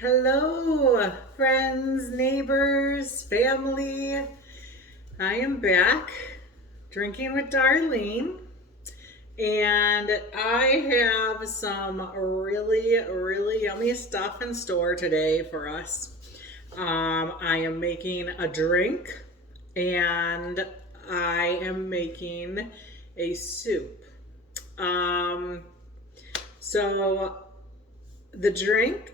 Hello, friends, neighbors, family. I am back drinking with Darlene, and I have some really yummy stuff in store today for us. I am making a drink, and I am making a soup. Um, so the drink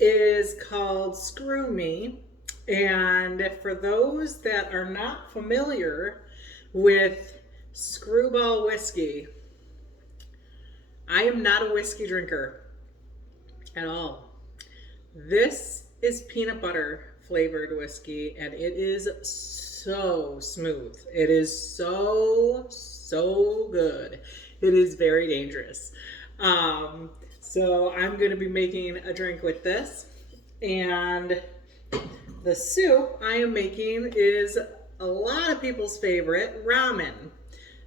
is called Screw Me. And for those that are not familiar with screwball whiskey, I am not a whiskey drinker at all. This is peanut butter flavored whiskey, and it is so smooth. It is so good. It is very dangerous. So I'm going to be making a drink with this, and the soup I am making is a lot of people's favorite, ramen.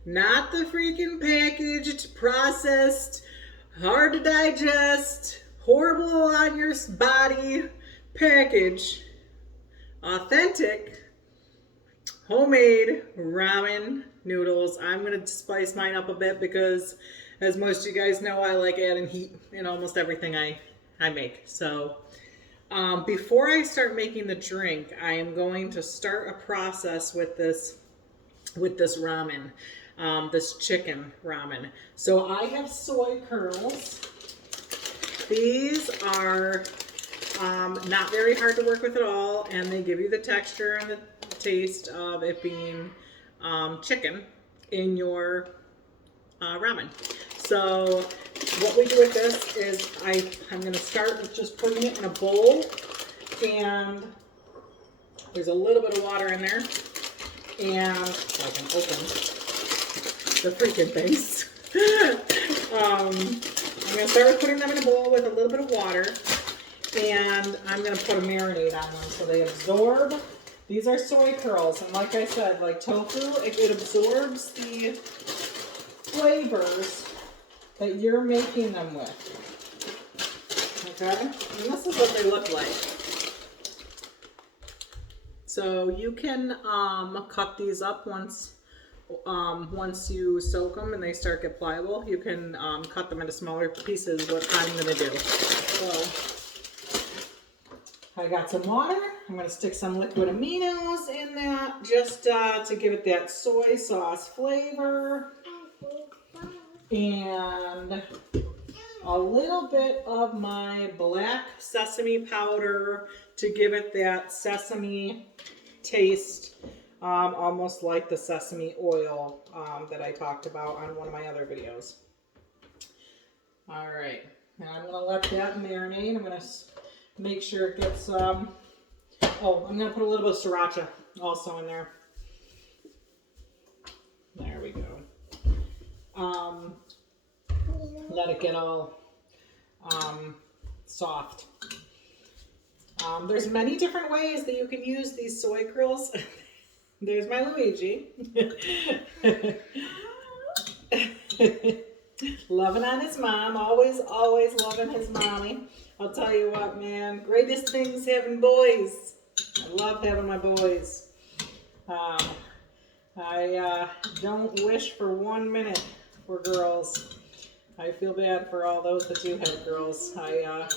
Not the freaking packaged, processed, hard to digest, horrible on your body package. Authentic, homemade ramen noodles. I'm going to spice mine up a bit because, as most of you guys know, I like adding heat in almost everything I make. So before I start making the drink, I am going to start a process with this ramen, this chicken ramen. So I have soy curls. These are not very hard to work with at all, and they give you the texture and the taste of it being chicken in your ramen. So what we do with this is I'm going to start with just putting it in a bowl, and there's a little bit of water in there, and so I can open the freaking things. I'm going to start with putting them in a bowl with a little bit of water, and I'm going to put a marinade on them so they absorb. These are soy curls, and like I said, like tofu, it absorbs the flavors that you're making them with. Okay? And this is what they look like. So you can cut these up once you soak them and they start to get pliable. You can cut them into smaller pieces, what I'm going to do. So I got some water. I'm going to stick some liquid aminos in that just to give it that soy sauce flavor. And a little bit of my black sesame powder to give it that sesame taste, almost like the sesame oil that I talked about on one of my other videos. All right, and I'm going to let that marinate. I'm going to make sure it gets, I'm going to put a little bit of sriracha also in there. There we go. Let it get all soft. There's many different ways that you can use these soy curls. There's my Luigi. Loving on his mom. Always loving his mommy. I'll tell you what, man. Greatest things having boys. I love having my boys. I don't wish for 1 minute for girls. I feel bad for all those that do have girls. I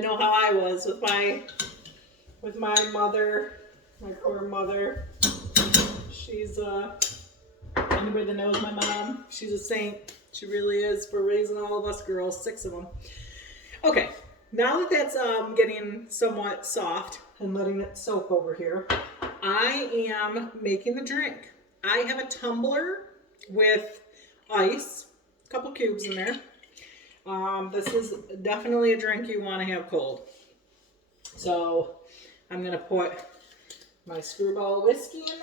know how I was with my mother, my poor mother. She's anybody that knows my mom, she's a saint. She really is for raising all of us girls, 6 of them. Okay, now that that's getting somewhat soft and letting it soak over here, I am making the drink. I have a tumbler with ice, a couple cubes in there. This is definitely a drink you want to have cold. So I'm going to put my screwball whiskey in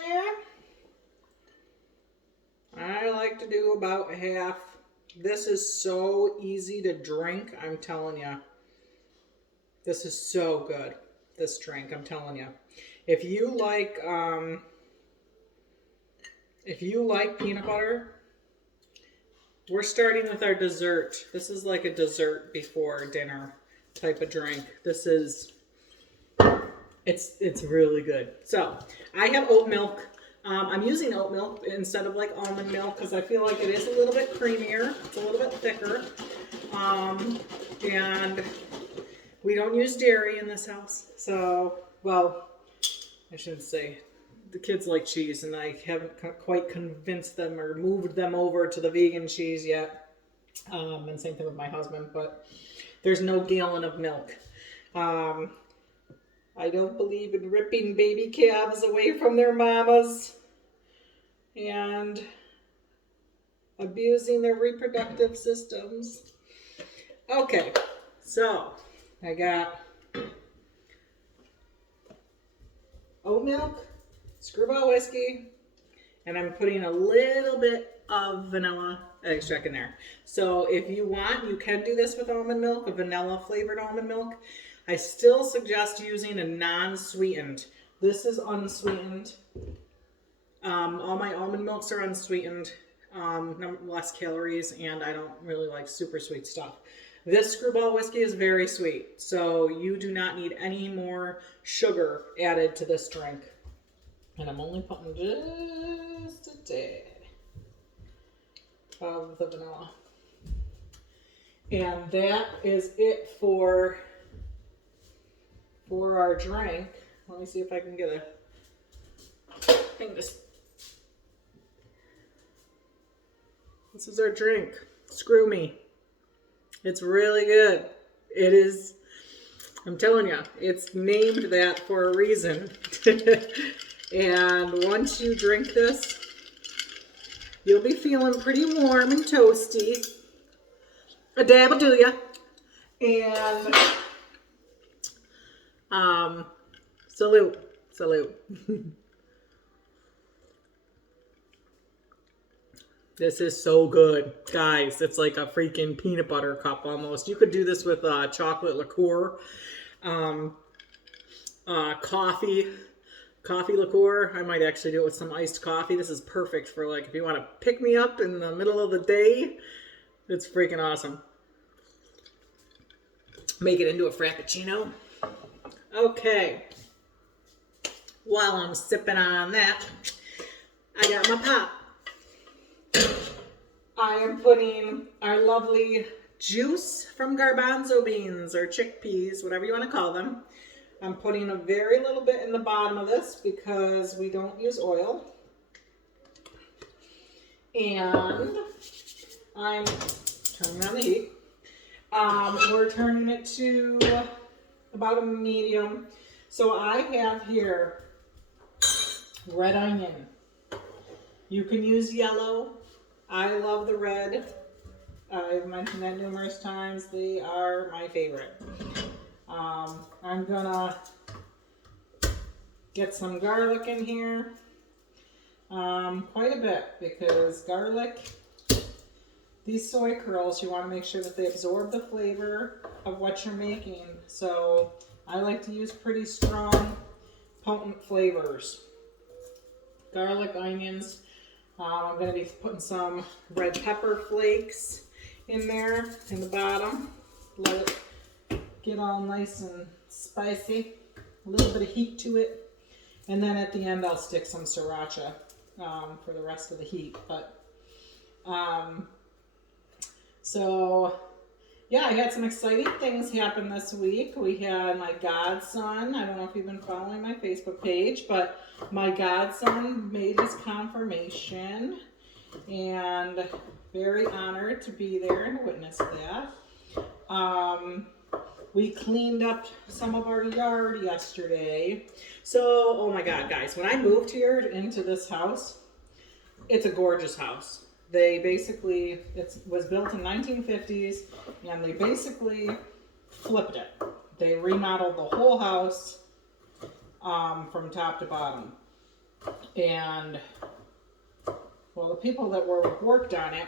there. I like to do about half. This is so easy to drink, I'm telling you. This is so good, this drink, I'm telling you. If you like peanut butter, we're starting with our dessert. This is like a dessert before dinner. type of drink. This is, it's really good. So I have oat milk. I'm using oat milk instead of like almond milk because I feel like it is a little bit creamier. It's a little bit thicker. And we don't use dairy in this house. So, well, I shouldn't say. The kids like cheese, and I haven't quite convinced them or moved them over to the vegan cheese yet. And same thing with my husband, but there's no gallon of milk. I don't believe in ripping baby calves away from their mamas and abusing their reproductive systems. Okay, so I got oat milk, screwball whiskey, and I'm putting a little bit of vanilla extract in there. So if you want, you can do this with almond milk, a vanilla flavored almond milk. I still suggest using a non-sweetened. This is unsweetened. All my almond milks are unsweetened, less calories, and I don't really like super sweet stuff. This screwball whiskey is very sweet, so you do not need any more sugar added to this drink. And I'm only putting just a tad of the vanilla. And that is it for our drink. Let me see if I can get a thing to... This is our drink. Screw me. It's really good. It is, I'm telling you, it's named that for a reason. And once you drink this, you'll be feeling pretty warm and toasty. A dab will do ya. And salute. This is so good, guys. It's like a freaking peanut butter cup almost. You could do this with chocolate liqueur, coffee liqueur. I might actually do it with some iced coffee. This is perfect for like if you want to pick me up in the middle of the day. It's freaking awesome. Make it into a frappuccino. Okay. While I'm sipping on that, I got my pop. I am putting our lovely juice from garbanzo beans or chickpeas, whatever you want to call them. I'm putting a very little bit in the bottom of this because we don't use oil. And I'm turning on the heat. We're turning it to about a medium. So I have here red onion. You can use yellow. I love the red. I've mentioned that numerous times. They are my favorite. I'm gonna get some garlic in here. Quite a bit because garlic, these soy curls, you want to make sure that they absorb the flavor of what you're making. So I like to use pretty strong, potent flavors. Garlic, onions. I'm going to be putting some red pepper flakes in there in the bottom. Let it get all nice and spicy. A little bit of heat to it. And then at the end I'll stick some sriracha for the rest of the heat. But so yeah, I had some exciting things happen this week. We had my godson. I don't know if you've been following my Facebook page, but my godson made his confirmation, and very honored to be there and witness that. We cleaned up some of our yard yesterday. So, oh my God, guys, when I moved here into this house, it's a gorgeous house. They basically, it was built in 1950s, and they basically flipped it. They remodeled the whole house from top to bottom. And, well, the people that worked on it,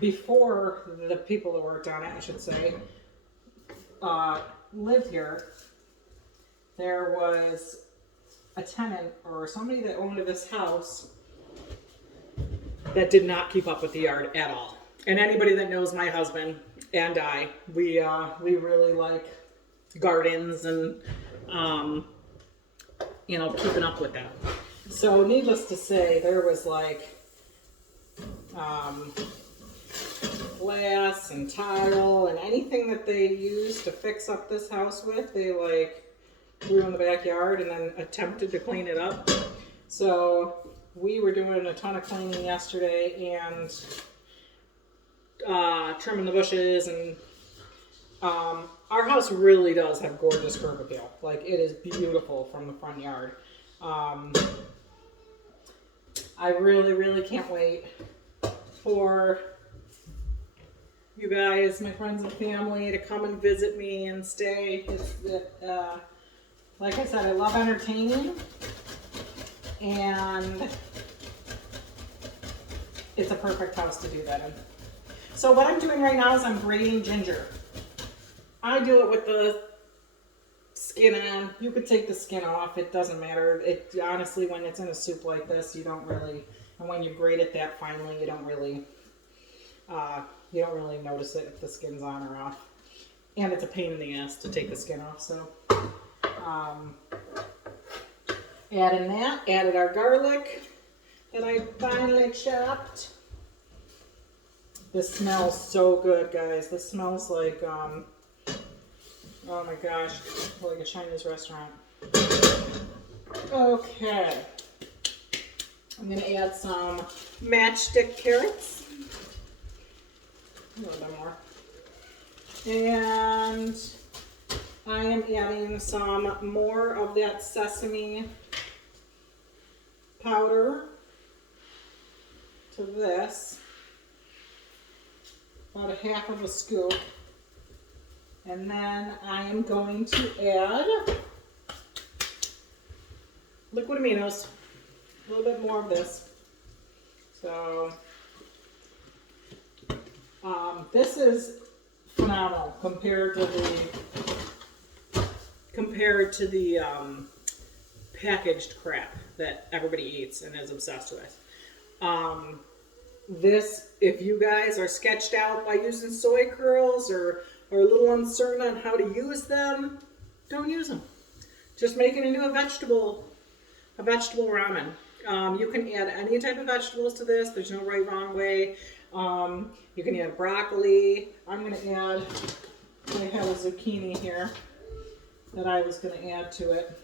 before the people that worked on it, I should say, lived here, there was a tenant or somebody that owned this house that did not keep up with the yard at all. And anybody that knows my husband, and we really like gardens and keeping up with them. So needless to say, there was like glass and tile and anything that they used to fix up this house with, they like threw in the backyard and then attempted to clean it up. So we were doing a ton of cleaning yesterday and trimming the bushes, and our house really does have gorgeous curb appeal. Like, it is beautiful from the front yard. I really, really can't wait for you guys, my friends and family, to come and visit me and stay. Like I said, I love entertaining, and it's a perfect house to do that in. So what I'm doing right now is I'm braiding ginger. I do it with the skin on. You could take the skin off. It doesn't matter. It honestly, when it's in a soup like this, you don't really, and when you grate it that finely, you don't really notice it if the skin's on or off. And it's a pain in the ass to take the skin off. So added our garlic that I finally chopped. This smells so good, guys. This smells like oh my gosh, like a Chinese restaurant. Okay, I'm gonna add some matchstick carrots, a little bit more, and I am adding some more of that sesame powder to this, about a half of a scoop. And then I am going to add liquid Aminos, a little bit more of this. So this is phenomenal compared to the packaged crap that everybody eats and is obsessed with. This, if you guys are sketched out by using soy curls or a little uncertain on how to use them, don't use them. Just make it into a vegetable ramen. You can add any type of vegetables to this. There's no right, wrong way. You can add broccoli. I'm going to add, I have a zucchini here that I was going to add to it.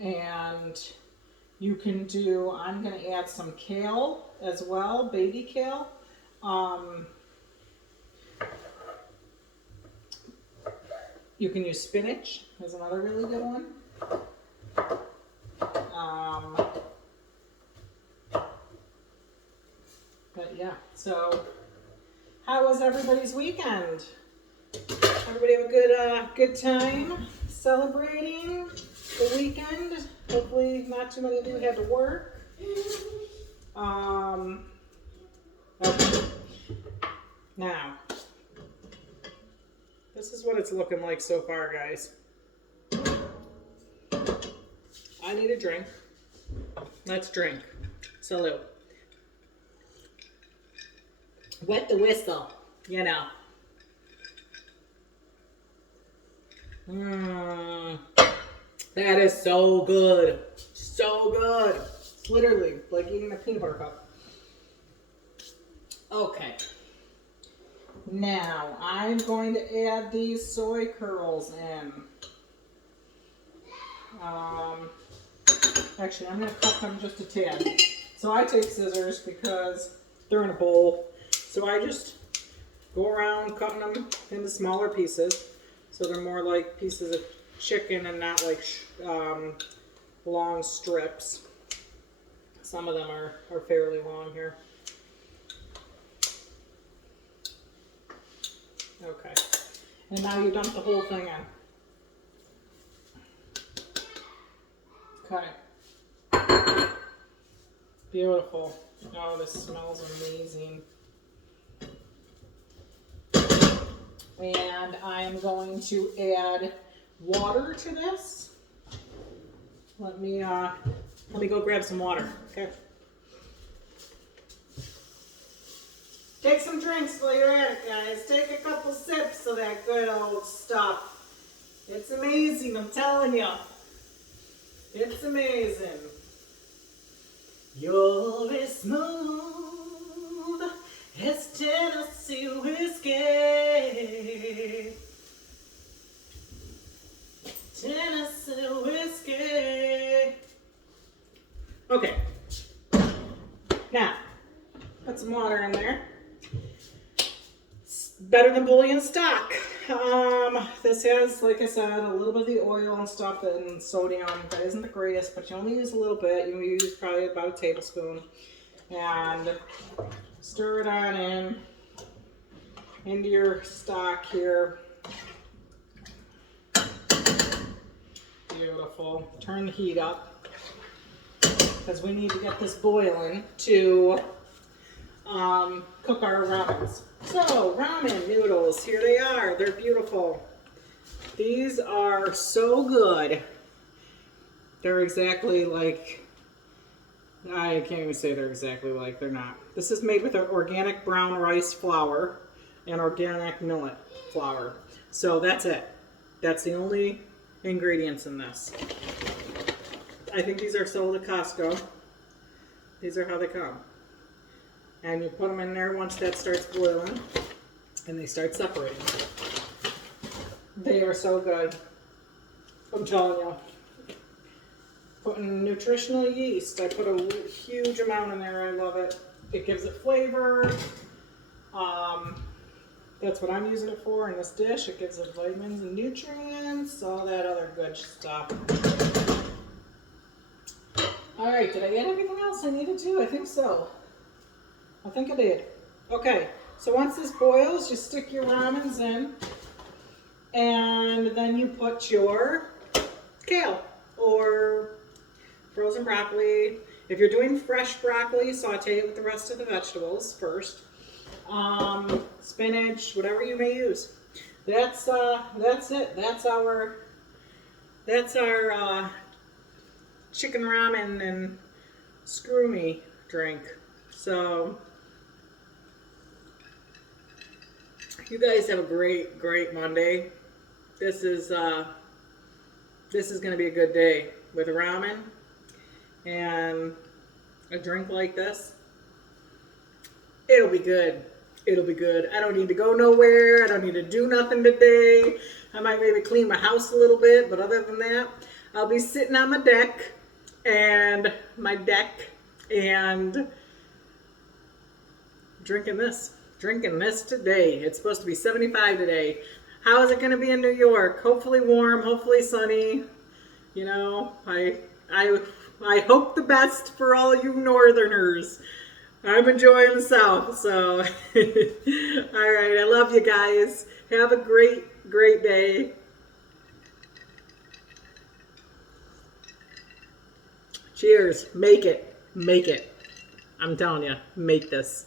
And you can do, I'm going to add some kale as well, baby kale. You can use spinach, there's another really good one. But yeah, so how was everybody's weekend? Everybody have a good time celebrating the weekend? Hopefully not too many of you had to work. Okay. Now, this is what it's looking like so far, guys. I need a drink. Let's drink. Salute. Wet the whistle, you know. That is so good. So good. It's literally like eating a peanut butter cup. Okay. Now, I'm going to add these soy curls in. Actually, I'm going to cut them just a tad. So I take scissors because they're in a bowl. So I just go around cutting them into smaller pieces. So they're more like pieces of chicken and not like long strips. Some of them are fairly long here. Okay. And now you dump the whole thing in. Okay. Beautiful. Oh, this smells amazing. And I'm going to add water to this. Let me go grab some water. Okay. Take some drinks while you're at it, guys. Take a couple sips of that good old stuff. It's amazing, I'm telling you. It's amazing. You're as smooth as Tennessee whiskey. Tennessee whiskey. Okay. Now, put some water in there. It's better than bouillon stock. This has, like I said, a little bit of the oil and stuff and sodium. That isn't the greatest, but you only use a little bit. You use probably about a tablespoon. And stir it on into your stock here. Beautiful. Turn the heat up because we need to get this boiling to cook our ramens. So, ramen noodles, here they are. They're beautiful. These are so good. They're exactly like, I can't even say they're exactly like, they're not. This is made with organic brown rice flour and organic millet flour. So that's it. That's the only ingredients in this. I think these are sold at Costco. These are how they come. And you put them in there once that starts boiling, and they start separating. They are so good. I'm telling you. Putting nutritional yeast. I put a huge amount in there. I love it. It gives it flavor. That's what I'm using it for in this dish. It gives it vitamins and nutrients, all that other good stuff. All right, did I add everything else I needed to? I think so. I think I did. Okay, so once this boils, you stick your ramens in, and then you put your kale or frozen broccoli. If you're doing fresh broccoli, saute it with the rest of the vegetables first. Spinach, whatever you may use. That's it. That's our chicken ramen and screw me drink. So you guys have a great Monday. This is going to be a good day with ramen and a drink like this. It'll be good. It'll be good. I don't need to go nowhere. I don't need to do nothing today. I might maybe clean my house a little bit, but other than that, I'll be sitting on my deck and drinking this today. It's supposed to be 75 today. How is it going to be in New York? Hopefully warm, hopefully sunny. You know, I hope the best for all you northerners. I'm enjoying the South, so. All right, I love you guys. Have a great day. Cheers. Make it. I'm telling you, make this.